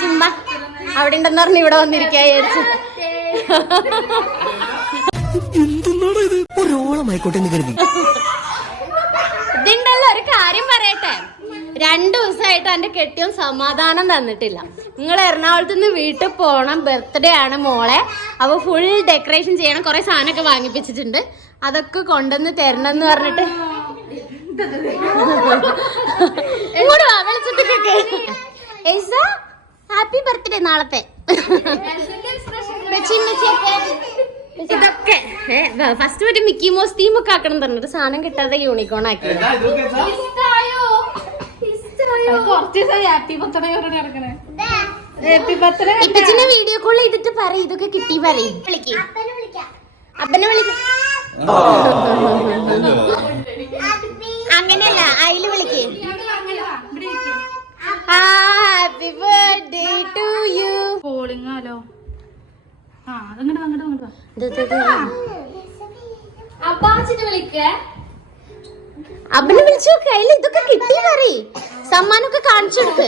ചുമ്മാ അവിടെ ഉണ്ടെന്ന് പറഞ്ഞ് ഇവിടെ വന്നിരിക്കാ വിചാരിച്ചു. ഇതുണ്ടല്ലോ ഒരു കാര്യം പറയട്ടെ, 2 ദിവസമായിട്ട് എന്റെ കെട്ടിയും സമാധാനം തന്നിട്ടില്ല. നിങ്ങൾ എറണാകുളത്ത് നിന്ന് വീട്ടിൽ പോണം, ബർത്ത്ഡേ ആണ് മോളെ, അപ്പൊ ഫുൾ ഡെക്കറേഷൻ ചെയ്യണം, കുറെ സാധനമൊക്കെ വാങ്ങിപ്പിച്ചിട്ടുണ്ട്, അതൊക്കെ കൊണ്ടുവന്ന് തരണം എന്ന് പറഞ്ഞിട്ട് ഇങ്ങോട്ട് വാ വെളിച്ചത്തൊക്കെ. ഹാപ്പി ബർത്ത്ഡേ നാളത്തെ. ഇതൊക്കെ ഫസ്റ്റ് മറ്റേ മിക്കി മൗസ് തീം ഒക്കെ ആക്കണം പറഞ്ഞിട്ട് സാധനം കിട്ടാതെ യൂണിക്കോൺ ആക്കി. ഇപ്പച്ചിനെ വീഡിയോ കോൾ ചെയ്തിട്ട് പറയും ഇതൊക്കെ കിട്ടി പറയും. വിളിക്ക് അപ്പനെ വിളിക്ക്. അങ്ങനെയല്ല അതില് വിളിക്ക്. Happy birthday to you. കോളിങ്ങാലോ അപ്പനെ വിളിച്ചു നോക്ക്, അതിൽ ഇതൊക്കെ കിട്ടി പറയും, സമ്മാനമൊക്കെ കാണിച്ചു കൊടുക്ക്.